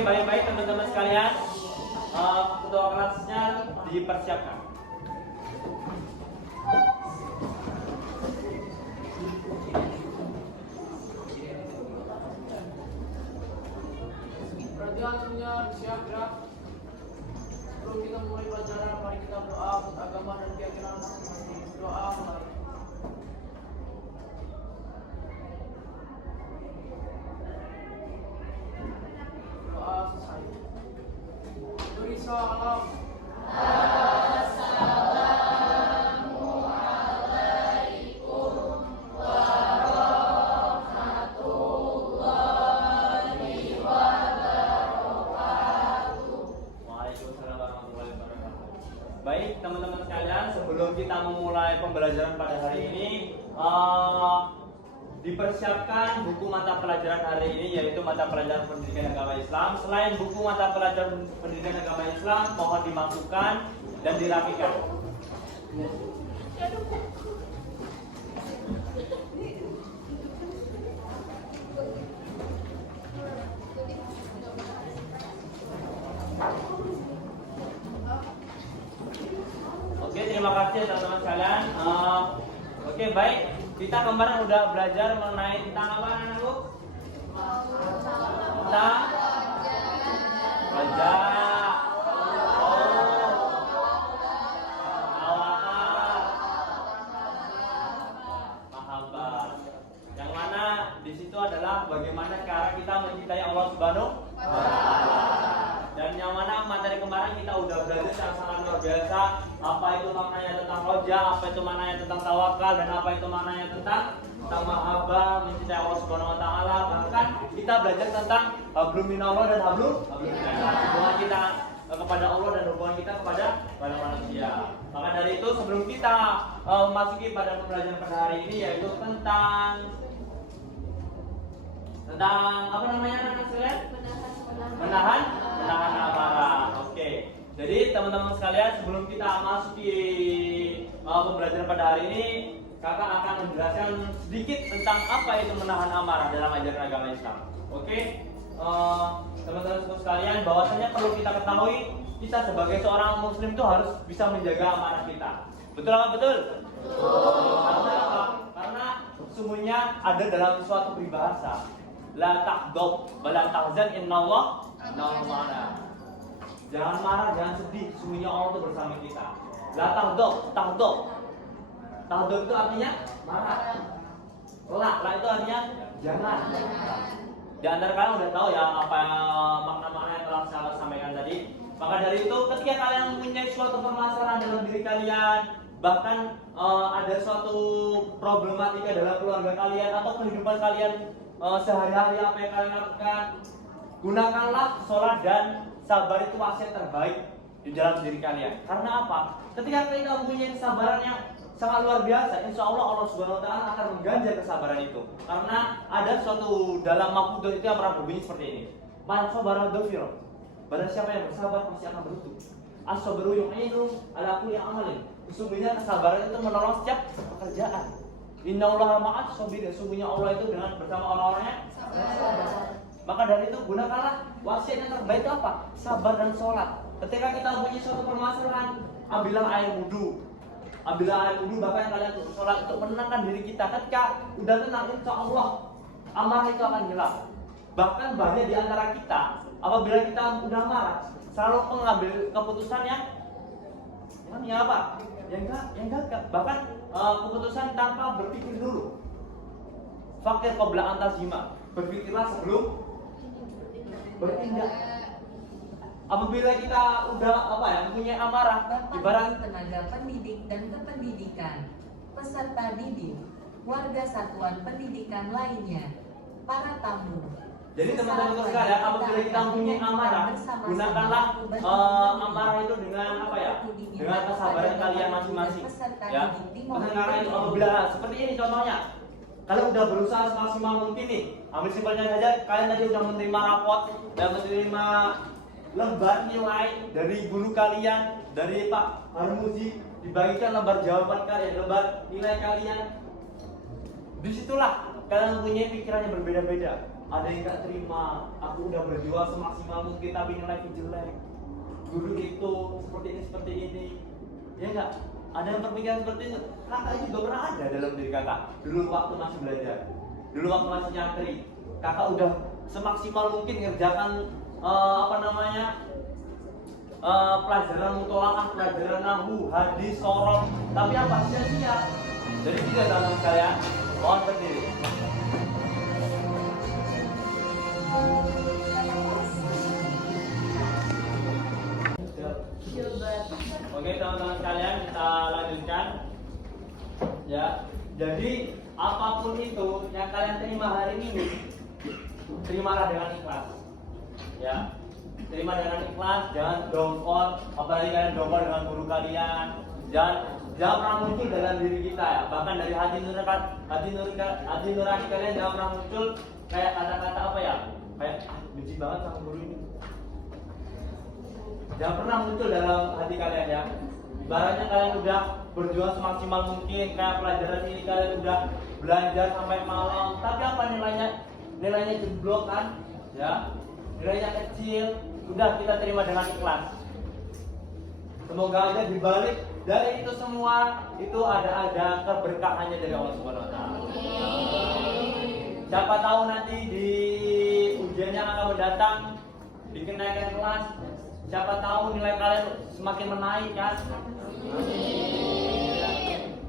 baik-baik teman-teman sekalian. Ketua kelasnya dipersiapkan. Perhatian semuanya, siap gerak. Sebelum kita mulai pelajaran, mari kita berdoa untuk agama dan keyakinan masing-masing. Doa mulai. Doa selesai. Beri salam. Waalaikumsalam warahmatullahi wabarakatuh. Baik teman-teman sekalian, sebelum kita memulai pembelajaran pada hari ini, dipersiapkan buku mata pelajaran hari ini, yaitu mata pelajaran pendidikan agama Islam. Selain buku mata pelajaran pendidikan agama Islam, mohon dimasukkan dan dirapikan. Oke, terima kasih teman-teman sekalian. Oke, baik. Kita kemarin udah belajar mengenai tentang apa, anak-anakku? Tentang wajah. Tawakal. Mahabbah. Yang mana di situ adalah bagaimana cara kita mencintai Allah Subhanahu wa Ta'ala. Dan yang mana materi kemarin kita udah belajar yang sangat luar biasa. Apa itu maknanya tentang roja, apa itu maknanya tentang tawakal, dan apa itu maknanya tentang mahabbah, mencintai Allah Subhanahu wa Ta'ala. Bahkan kita belajar tentang hablum minallah dan hablum minallah, hubungan kita kepada Allah dan hubungan kita kepada manusia. Maka dari itu sebelum kita memasuki pada pembelajaran pada hari ini, yaitu tentang apa namanya anak sekalian? Menahan amarah. Oke. Jadi teman-teman sekalian, sebelum kita masuki pembelajaran pada hari ini, kakak akan menjelaskan sedikit tentang apa itu menahan amarah dalam ajaran agama Islam. Oke. Teman-teman sekalian, bahwasanya perlu kita ketahui, kita sebagai seorang muslim itu harus bisa menjaga amarah kita. Betul apa betul? Betul. Karena apa? Karena sesungguhnya ada dalam suatu peribahasa, la taghdab wa la tahzan innallah ma'ana. Jangan marah, jangan sedih, sesungguhnya Allah itu bersama kita. La taghdab, taghdab itu artinya marah. La itu artinya jangan. Di antara kalian udah tahu ya apa makna-makna yang telah saya sampaikan tadi. Maka dari itu, ketika kalian mempunyai suatu permasalahan dalam diri kalian, bahkan ada suatu problematika dalam keluarga kalian atau kehidupan kalian sehari-hari, apa yang kalian lakukan, gunakanlah sholat dan sabar itu wasiat terbaik di dalam diri kalian. Karena apa? Ketika kita mempunyai kesabaran yang sangat luar biasa, insya Allah Subhanahu wa Ta'ala akan mengganjar kesabaran itu. Karena ada suatu dalam maqdud itu yang pernah berbunyi seperti ini. Man sabara dhafir. Barang siapa yang bersabar pasti akan beruntung. As-sabru yu'inu ala kulli amalin. Sesungguhnya kesabaran itu menolong setiap pekerjaan. Innallaha ma'as sabirin. Sesungguhnya Allah itu dengan bersama orang-orangnya sabar. Maka dari itu gunakanlah wasiat yang terbaik itu apa? Sabar dan sholat. Ketika kita mempunyai suatu permasalahan, ambillah air wudhu. Bahkan kalian untuk sholat untuk menenangkan diri kita. Ketika udah tenang, insya Allah amarah itu akan hilang. Bahkan banyak di antara kita, apabila kita udah marah, selalu mengambil keputusan yang apa? Yang gagal. Bahkan keputusan tanpa berpikir dulu. Fakir qabla antazima. Berpikirlah sebelum bertindak. Apabila kita udah mempunyai amarah, ibarat tenaga pendidik dan kependidikan, peserta didik, warga satuan pendidikan lainnya, para tamu. Jadi teman-teman sekalian, apabila kita mempunyai amarah, gunakanlah amarah itu dengan dengan kesabaran kalian masing-masing. Ya, karena itu apabila seperti ini contohnya, kalian udah berusaha semaksimal mungkin nih. Ambil simpelnya saja, kalian tadi udah menerima rapot dan menerima lembar nilai dari guru kalian, dari Pak Harmuzi, dibagikan lembar jawaban kalian, lembar nilai kalian. Disitulah kalian mempunyai pikiran yang berbeda-beda. ada yang gak terima, aku udah berjuang semaksimal mungkin tapi nilaiku jelek. Guru itu seperti ini. Ya enggak? Ada yang berpikiran seperti itu. Kakak juga pernah ada dalam diri kakak. Dulu waktu masih belajar, dulu waktu masih nyantri, kakak udah semaksimal mungkin ngerjakan pelajaran mutolaah, pelajaran nahwu, hadis, sorong, tapi apa sia-sia. Jadi tidak teman sekalian, mohon berdiri. Oke teman-teman sekalian, kita lanjutkan. Ya, jadi apapun itu yang kalian terima hari ini, terimalah dengan ikhlas. Ya, terima dengan ikhlas, jangan dongkol, apalagi kalian dongkol dengan guru kalian. Jangan pernah muncul dalam diri kita ya. Bahkan dari hati nurani kalian jangan pernah muncul kayak kata-kata apa ya? Kayak benci banget sama guru ini. Jangan pernah muncul dalam hati kalian ya. Ibaratnya kalian udah berjuang semaksimal mungkin, kayak pelajaran ini kalian udah belajar sampai malam, tapi apa nilainya? Nilainya jeblok kan? Ya, nilainya kecil. Udah kita terima dengan ikhlas. Semoga aja dibalik dari itu semua itu ada keberkahannya dari Allah Subhanahu Wa Taala. Siapa tahu nanti di ujian yang akan mendatang, di kenaikan kelas, siapa tahu nilai kalian semakin menaik kan?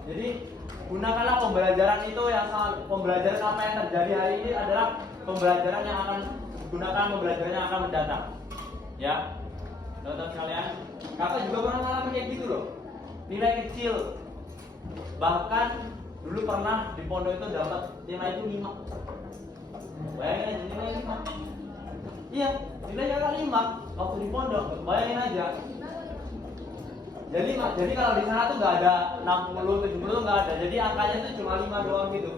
Jadi gunakanlah pembelajaran itu yang pembelajaran apa yang terjadi hari ini adalah pembelajaran yang akan pembelajaran yang akan mendatang. Ya, teman-teman sekalian, kakak juga pernah ngalamin kayak gitu loh. Nilai kecil, bahkan dulu pernah di pondok itu dapat nilai itu 5. Bayangin aja nilai 5. Iya, nilai kakak 5 waktu di pondok, bayangin aja. Jadi kalau di sana tuh nggak ada 60, 70 tuh nggak ada. Jadi angkanya tuh cuma 5 doang gitu.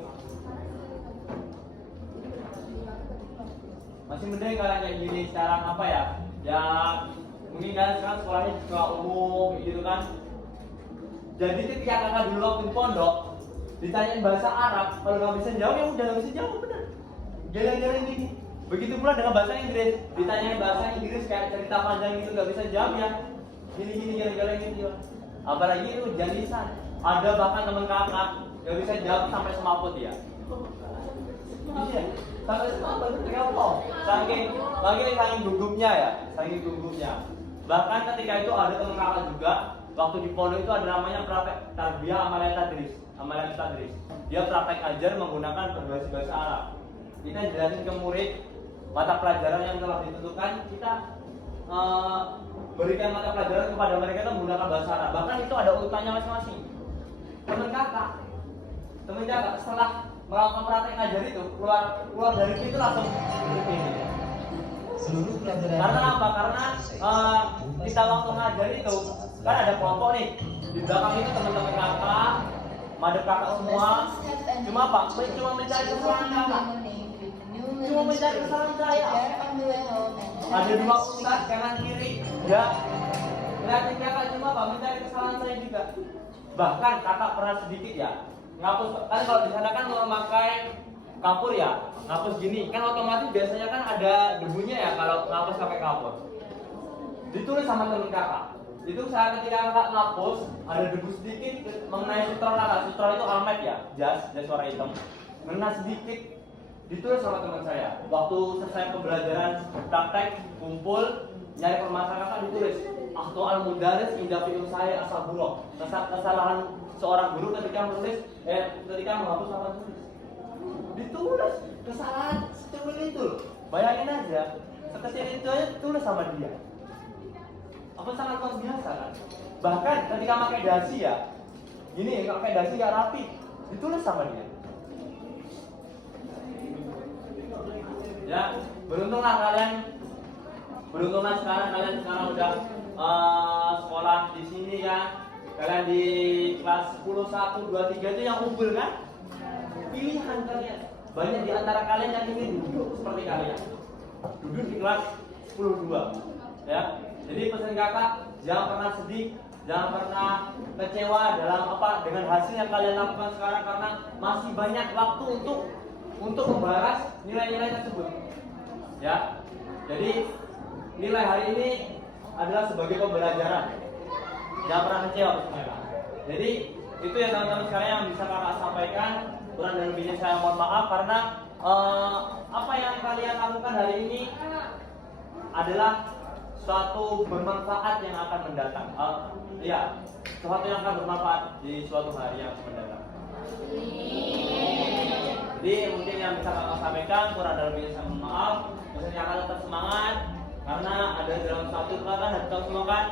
Masih mending kalian kayak gini sekarang apa ya? Ya mungkin kalian sekarang sekolahnya juga umum gitu kan. Jadi ketika kakak dulu waktu di pondok ditanyain bahasa Arab, kalau nggak bisa jawab ya udah nggak bisa jawab bener. Jalan-jalan gini. Begitu pula dengan bahasa Inggris, ditanyain bahasa Inggris kayak cerita panjang gitu nggak bisa jawab ya. Gini jalan-jalan gitu. Apalagi itu jalisan. Ada bahkan teman kakak nggak bisa jawab sampai semaput ya. Iya. Sampai semaput kenapa? Saking gugupnya ya, saking gugupnya. Bahkan ketika itu ada teman kakak juga waktu di pondok itu ada namanya praktek tarbiyah amalan tadris. Dia praktek ajar menggunakan berbahasa Arab. Kita jelasin ke murid mata pelajaran yang telah ditentukan, kita berikan mata pelajaran kepada mereka itu menggunakan bahasa Arab. Bahkan itu ada urutannya masing-masing. Teman kakak setelah melakukan praktek ajar itu keluar dari itu langsung ini. Seluruh pelajaran. Karena apa? Karena kita waktu ngajar itu kan ada kelompok nih di belakang itu teman-teman kakak, madep kakak semua. Cuma apa? Cuma mencari kesalahan kakak. Cuma mencari kesalahan saya. Ada 2 ustaz kanan kiri, ya. Ngeliatin kakak cuma apa? Mencari kesalahan saya juga. Bahkan kakak pernah sedikit ya ngapus. Kan kalau di sana kan memakai kapur ya, ngapus gini. Kan otomatis biasanya kan ada debunya ya kalau ngapus pakai kapur. Ditulis sama temen kakak. Itu saat ketika kakak ngapus ada debu sedikit mengenai sutra kakak. Sutra itu almet ya, jas warna hitam. Kena sedikit. Ditulis sama teman saya. Waktu selesai pembelajaran praktek kumpul nyari permasalahan kakak ditulis. Akhto al mudaris indah fi'il saya asabullah. Kesalahan seorang guru ketika menulis ketika menghapus apa tulis. Ditulis kesalahan sekecil itu. Bayangin aja, sekecil itu aja tulis sama dia. Apa sangat luar biasa kan? Bahkan ketika pakai dasi ya, gini pakai dasi gak rapi, ditulis sama dia. Ya, beruntunglah sekarang kalian udah sekolah di sini ya. Kalian di kelas 10, 1, 2, 3 itu yang unggul kan? Pilihan kalian. Banyak di antara kalian yang ingin duduk seperti kalian. Duduk di kelas 10, 2. Ya. Jadi pesan kakak, jangan pernah sedih, jangan pernah kecewa dengan hasil yang kalian lakukan sekarang karena masih banyak waktu untuk membahas nilai-nilai tersebut. Ya. Jadi nilai hari ini adalah sebagai pembelajaran. Jangan pernah kecewa semuanya. Jadi itu ya teman-teman sekalian yang bisa kakak sampaikan. Kurang dan lebihnya saya mohon maaf karena apa yang kalian lakukan hari ini adalah suatu bermanfaat yang akan mendatang. Ya, sesuatu yang akan bermanfaat di suatu hari yang akan mendatang. Jadi mungkin yang bisa kakak sampaikan kurang dan lebihnya saya mohon maaf. Maksudnya akan tetap semangat karena ada dalam satu kata dan tahu semua kan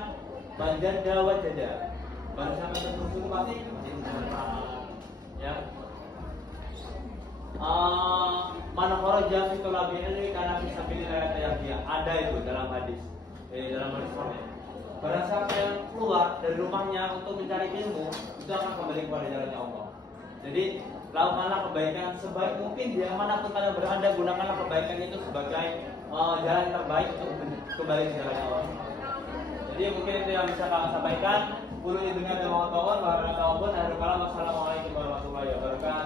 manjada wajada. Baru sampai tertutup pasti ya. Mana kharaja fi talabil ilmi kana fi sabilillah ya ada itu dalam hadis. Dalam hadis Quran. Barang siapa yang keluar dari rumahnya untuk mencari ilmu, itu akan kembali kepada jalannya Allah. Jadi lakukanlah kebaikan sebaik mungkin dimanapun kalian berada, gunakanlah kebaikan itu sebagai jalan terbaik untuk kembali ke jalannya Allah. Jadi mungkin itu yang bisa kami sampaikan. Guru dengan doa wassalamualaikum warahmatullahi wabarakatuh.